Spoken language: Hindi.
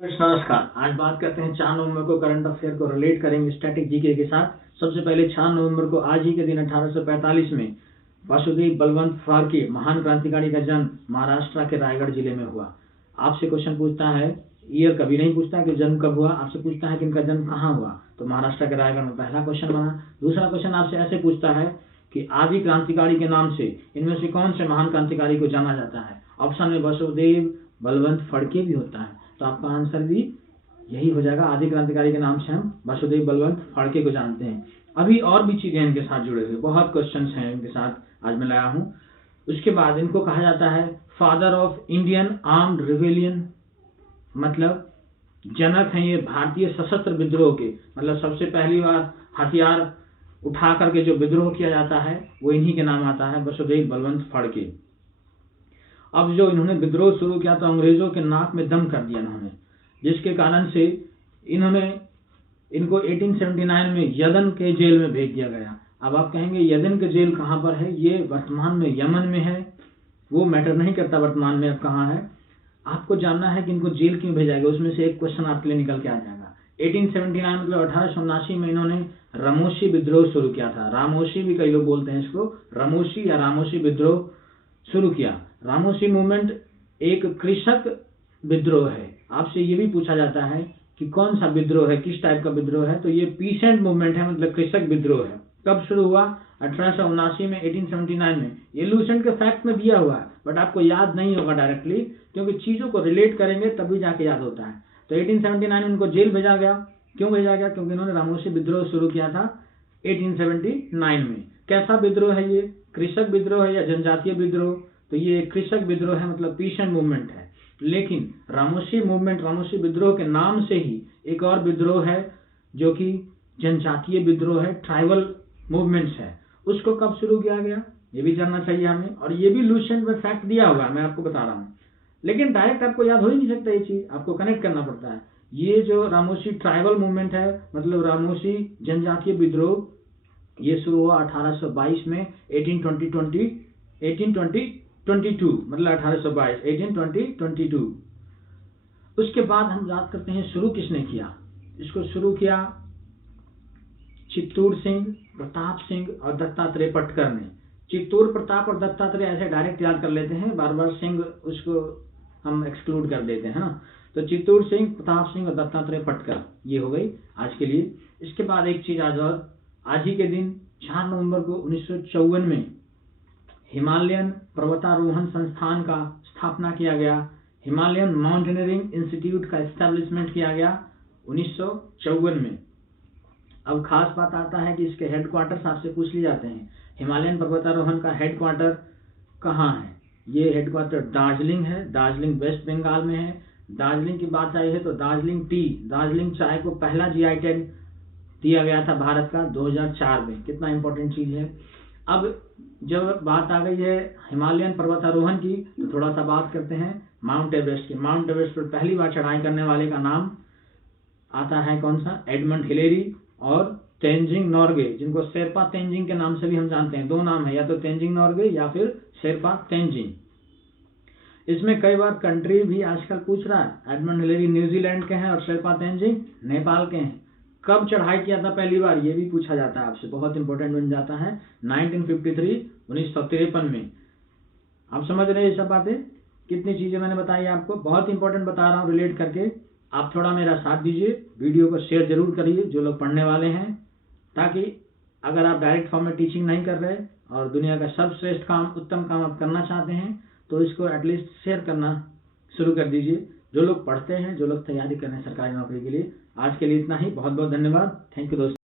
नमस्कार। आज बात करते हैं 4 नवंबर को करंट अफेयर को रिलेट करेंगे स्टैटिक जीके के साथ। सबसे पहले 4 नवंबर को आज ही के दिन 1845 में वासुदेव बलवंत फाड़के महान क्रांतिकारी का जन्म महाराष्ट्र के रायगढ़ जिले में हुआ। आपसे क्वेश्चन पूछता है, ईयर कभी नहीं पूछता कि जन्म कब हुआ, आपसे पूछता है कि इनका जन्म कहाँ हुआ, तो महाराष्ट्र के रायगढ़ में पहला क्वेश्चन बना। दूसरा क्वेश्चन आपसे ऐसे पूछता है कि आदि क्रांतिकारी के नाम से इनमें से कौन से महान क्रांतिकारी को जाना जाता है। ऑप्शन में वासुदेव बलवंत फड़के भी होता है, तो आपका आंसर भी यही हो जाएगा। आदि क्रांतिकारी के नाम से हम वासुदेव बलवंत फड़के को जानते हैं। अभी और भी चीजें इनके साथ जुड़े हुए, बहुत क्वेश्चंस हैं इनके साथ आज मैं लाया हूँ। उसके बाद इनको कहा जाता है father of Indian armed rebellion, मतलब जनक हैं ये भारतीय सशस्त्र विद्रोह के, मतलब सबसे पहली बार हथियार उठा करके जो विद्रोह किया जाता है वो इन्हीं के नाम आता है, वासुदेव बलवंत फड़के। अब जो इन्होंने विद्रोह शुरू किया तो अंग्रेजों के नाक में दम कर दिया इन्होंने, जिसके कारण से इनको 1879 में यदन के जेल में भेज दिया गया। अब आप कहेंगे यदन के जेल कहाँ पर है, ये वर्तमान में यमन में है। वो मैटर नहीं करता वर्तमान में अब कहाँ है, आपको जानना है कि इनको जेल क्यों भेजा गया। उसमें से एक क्वेश्चन आपके लिए निकल के आ जाएगा। 1879 मतलब 1879 में इन्होंने रामोशी विद्रोह शुरू किया था। रामोशी भी कई लोग बोलते हैं इसको, रामोशी या रामोशी विद्रोह शुरू किया। रामोशी मूवमेंट एक कृषक विद्रोह है। आपसे ये भी पूछा जाता है कि कौन सा विद्रोह है, किस टाइप का विद्रोह है, तो ये पीसेंट मूवमेंट है, मतलब कृषक विद्रोह है। कब शुरू हुआ? 1879 में, 1879 में। ये लूसेंट के फैक्ट में दिया हुआ है, बट आपको याद नहीं होगा डायरेक्टली, क्योंकि चीजों को रिलेट करेंगे तभी जाके याद होता है। तो 1879 में उनको जेल भेजा गया। क्यों भेजा गया? क्योंकि इन्होंने रामोशी विद्रोह शुरू किया था 1879 में। कैसा विद्रोह है ये? कृषक विद्रोह है या जनजातीय विद्रोह? तो ये कृषक विद्रोह है, मतलब पीसेंट मूवमेंट है। लेकिन रामोशी मूवमेंट, रामोशी विद्रोह के नाम से ही एक और विद्रोह है जो कि जनजातीय विद्रोह है, ट्राइबल मूवमेंट्स है। उसको कब शुरू किया गया ये भी जानना चाहिए हमें, और ये भी लूसेंट में फैक्ट दिया हुआ है, मैं आपको बता रहा हूँ। लेकिन डायरेक्ट आपको याद हो ही नहीं सकता ये चीज, आपको कनेक्ट करना पड़ता है। ये जो रामोशी ट्राइबल मूवमेंट है, मतलब रामोशी जनजातीय विद्रोह, ये शुरू हुआ 1822 में, 1822 मतलब 1822, 1822। उसके बाद हम बात करते हैं शुरू किसने किया। इसको शुरू किया चित्तूर सिंह, प्रताप सिंह और दत्तात्रेय पटकर ने। चित्तूर, प्रताप और दत्तात्रेय ऐसे डायरेक्ट याद कर लेते हैं, बार बार सिंह उसको हम एक्सक्लूड कर देते हैं ना। तो चित्तूर सिंह, प्रताप सिंह और दत्तात्रेय पटकर, ये हो गई आज के लिए। इसके बाद एक चीज आज ही के दिन 4 नवंबर को 1954 में हिमालयन पर्वतारोहण संस्थान का स्थापना किया गया। हिमालयन माउंटेनियरिंग इंस्टीट्यूट का एस्टेब्लिशमेंट किया गया 1954 में। अब खास बात आता है कि इसके हेडक्वार्टर्स आपसे पूछ लिए जाते हैं। हिमालयन पर्वतारोहण का हेडक्वार्टर कहाँ है? ये हेडक्वार्टर दार्जिलिंग है, दार्जिलिंग वेस्ट बंगाल में है। दार्जिलिंग की बात आई है तो दार्जिलिंग टी, दार्जिलिंग चाय को पहला जीआई टैग दिया गया था भारत का 2004 में। कितना इंपॉर्टेंट चीज है। अब जब बात आ गई है हिमालयन पर्वतारोहण की, तो थोड़ा सा बात करते हैं माउंट एवरेस्ट की। माउंट एवरेस्ट पर पहली बार चढ़ाई करने वाले का नाम आता है कौन सा? एडमंड हिलेरी और तेंजिंग नोर्गे, जिनको शेरपा तेंजिंग के नाम से भी हम जानते हैं। दो नाम है, या तो तेंजिंग नोर्गे या फिर शेरपा तेंजिंग। इसमें कई बार कंट्री भी आजकल पूछ रहा है। एडमंड हिलेरी न्यूजीलैंड के हैं और शेरपा तेंजिंग नेपाल के हैं। कब चढ़ाई किया था पहली बार, ये भी पूछा जाता है आपसे, बहुत इंपॉर्टेंट बन जाता है। 1953 में। आप समझ रहे हैं ये सब बातें? कितनी चीजें मैंने बताई आपको, बहुत इंपॉर्टेंट बता रहा हूँ रिलेट करके। आप थोड़ा मेरा साथ दीजिए, वीडियो को शेयर जरूर करिए जो लोग पढ़ने वाले हैं, ताकि अगर आप डायरेक्ट फॉर्म में टीचिंग नहीं कर रहे और दुनिया का सर्वश्रेष्ठ काम, उत्तम काम आप करना चाहते हैं, तो इसको एटलीस्ट शेयर करना शुरू कर दीजिए। जो लोग पढ़ते हैं, जो लोग तैयारी कर रहे हैं सरकारी नौकरी के लिए। आज के लिए इतना ही, बहुत बहुत धन्यवाद। थैंक यू दोस्तों।